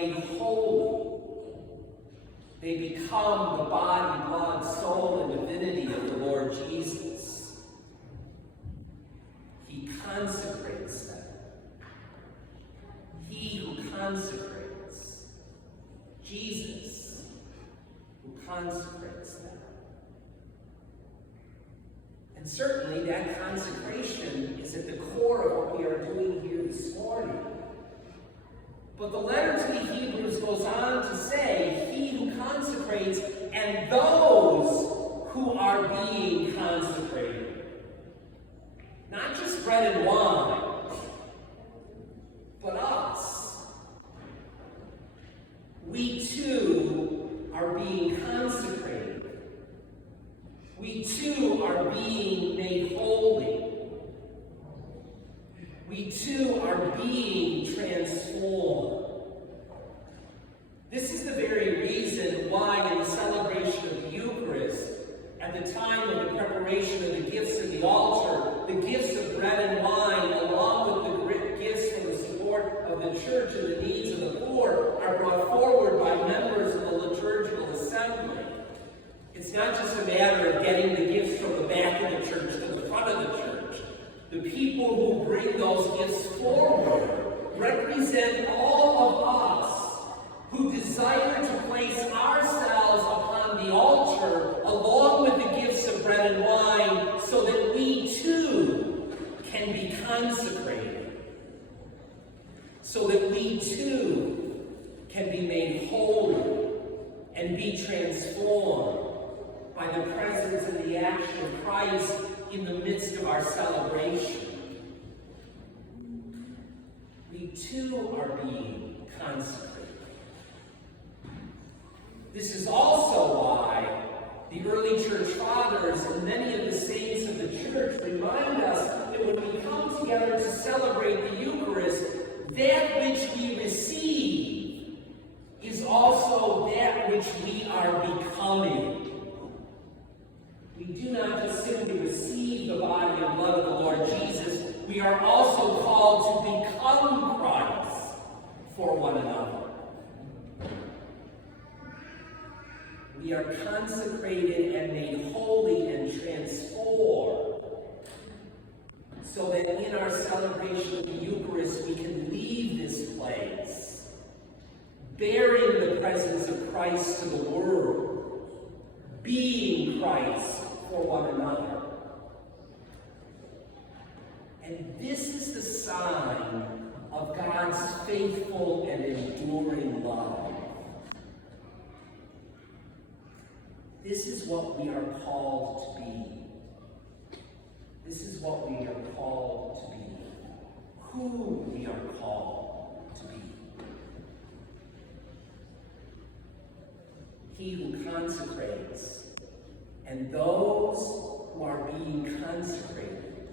made holy. They become the body, blood, soul, and divinity of the Lord Jesus. He consecrates them. He who consecrates, Jesus, who consecrates them. And certainly that consecration is at the core of what we are doing here this morning. But the letter to the Hebrews goes on to say, he who consecrates and those who are being consecrated. Not just bread and wine, but us. We too are being consecrated. We too are being made holy. We too are being transformed. This is the very reason why in the celebration of the Eucharist, at the time of the preparation of the gifts of the altar, the gifts of bread and wine, along with the gifts for the support of the church and the needs of the poor, are brought forward by members of the liturgical assembly. It's not just a matter of getting the gifts from the back of the church to the front of the church. The people who bring those gifts forward represent all of us who desire to place ourselves upon the altar along with the gifts of bread and wine so that we too can be consecrated, so that we too can be made holy and be transformed by the presence and the action of Christ in the midst of our celebration. We too are being consecrated. This is also why the early church fathers and many of the saints of the church remind us that when we come together to celebrate the Eucharist, that which we receive is also that which we are becoming. We do not just simply receive the body and blood of the Lord Jesus, we are also called to become Christ for one another. We are consecrated and made holy and transformed so that in our celebration of the Eucharist we can leave this place bearing the presence of Christ to the world, being Christ for one another. And this is the sign of God's faithful and enduring love. This is what we are called to be. This is what we are called to be. Who we are called to be. He who consecrates and those who are being consecrated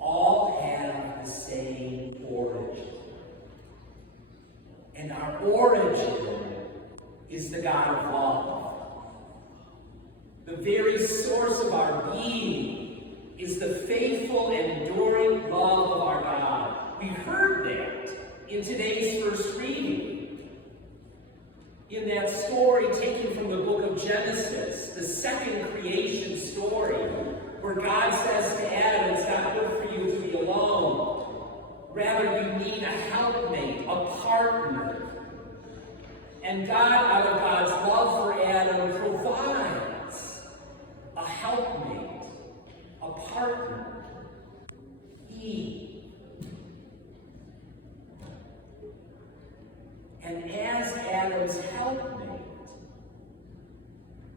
all have the same origin. And our origin is the God of love. The very source of our being is the faithful and enduring love of our God. We heard that in today's first reading. In that story taken from the book of Genesis, the second creation story, where God says to Adam, it's not good for you to be alone. Rather, you need a helpmate, a partner. And God, out of God's love for Adam, provides a helpmate, a partner, Eve. And as Adam's helpmate,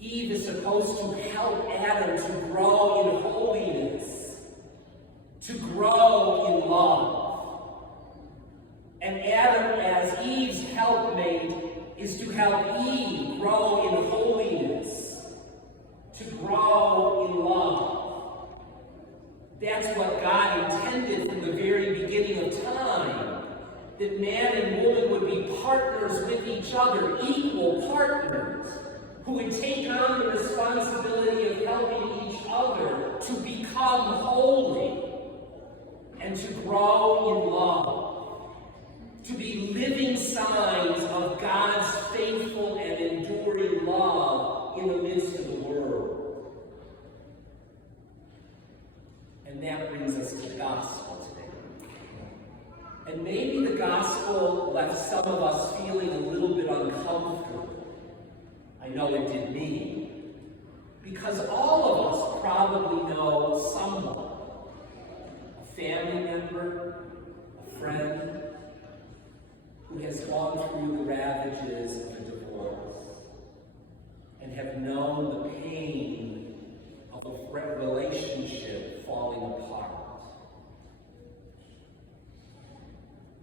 Eve is supposed to help Adam to grow in holiness, to grow in love. And Adam, as Eve's helpmate, is to help Eve grow in holiness, to grow in love. That's what God intended from the very beginning of time, that man and woman would be partners with each other, equal partners, who would take on the responsibility of helping each other to become holy and to grow in love, to be living signs of some of us feeling a little bit uncomfortable. I know it did me. Because all of us probably know someone, a family member, a friend, who has gone through the ravages of a divorce and have known the pain of a relationship falling apart.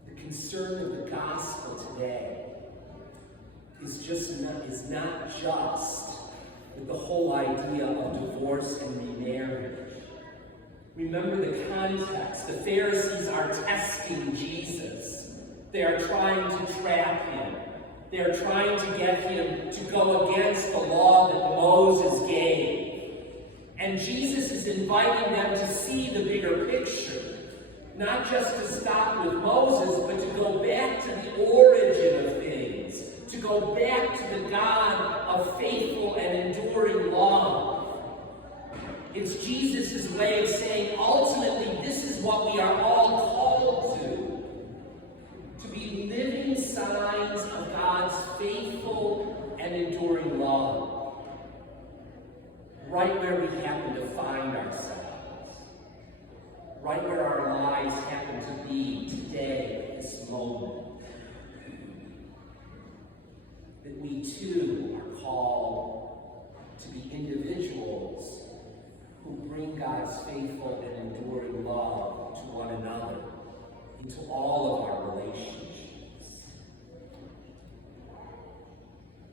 The concern of the gospel today is not just with the whole idea of divorce and remarriage. Remember the context. The Pharisees are testing Jesus. They are trying to trap him. They are trying to get him to go against the law that Moses gave. And Jesus is inviting them to see the bigger picture. Not just to stop with Moses, but to go back to the origin of things. To go back to the God of faithful and enduring love. It's Jesus' way of saying, ultimately, this is what we are all called to be living signs of God's faithful and enduring love. Right where we happen to find ourselves. Right where our lives happen to be today, at this moment. That we too are called to be individuals who bring God's faithful and enduring love to one another, into all of our relationships.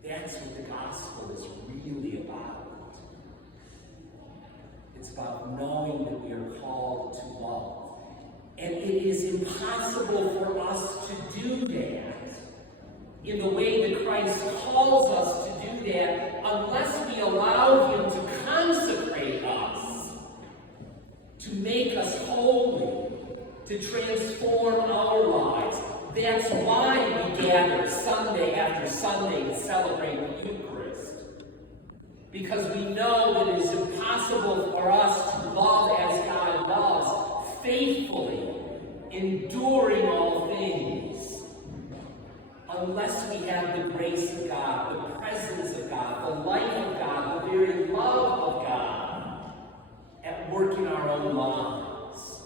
That's what the gospel is really about. It's about knowing that we are called to love. And it is impossible for us to do that in the way that Christ calls us to do that unless we allow him to consecrate us, to make us holy, to transform our lives. That's why we gather Sunday after Sunday to celebrate the Eucharist. Because we know that it is impossible for us to love as God loves, faithfully, enduring all things, unless we have the grace of God, the presence of God, the life of God, the very love of God at work in our own lives.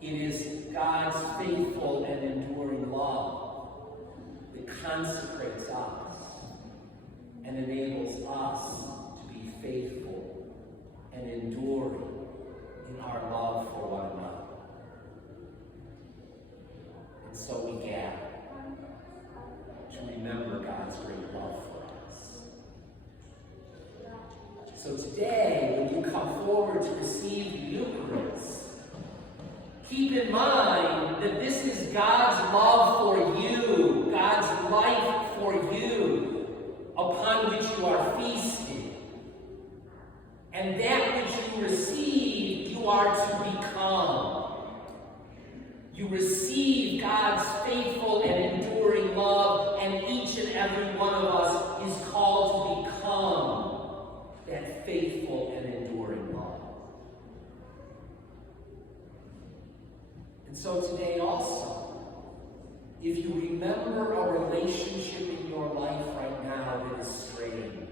It is God's faithful and enduring love that consecrates us and enables us to be faithful and enduring in our love for one another. And so we gather to remember God's great love for us. So today, when you come forward to receive the Eucharist, keep in mind that this is God's love for you, God's life for you, upon which you are feasting. And that which you receive, you are to become. You receive God's faithful and enduring love, and each and every one of us is called to become that faithful and enduring love. And so today also, if you remember a relationship in your life right now that is strained,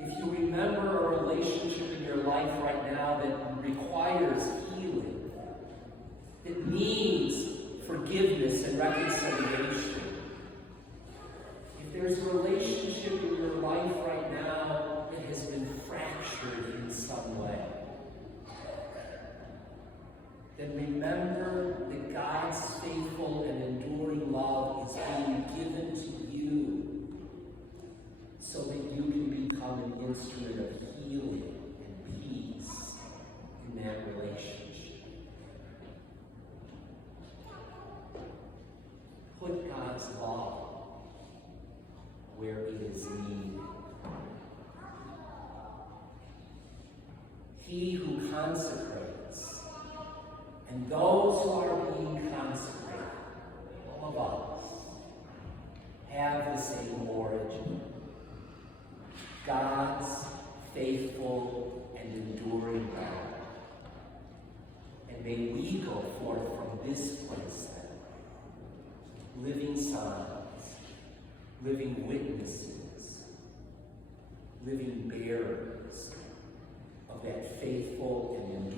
if you remember a relationship in your life right now that requires healing, it needs forgiveness and reconciliation. If there's a relationship in your life right now that has been fractured in some way, then remember that God's faithful and enduring love is being given to you so that you can become an instrument of healing and peace in that relationship. Put God's love where it is needed. He who consecrates, and those who are being consecrated, all of us, have the same origin. God's faithful and enduring love. And may we go forth from this place then living signs, living witnesses, living bearers of that faithful and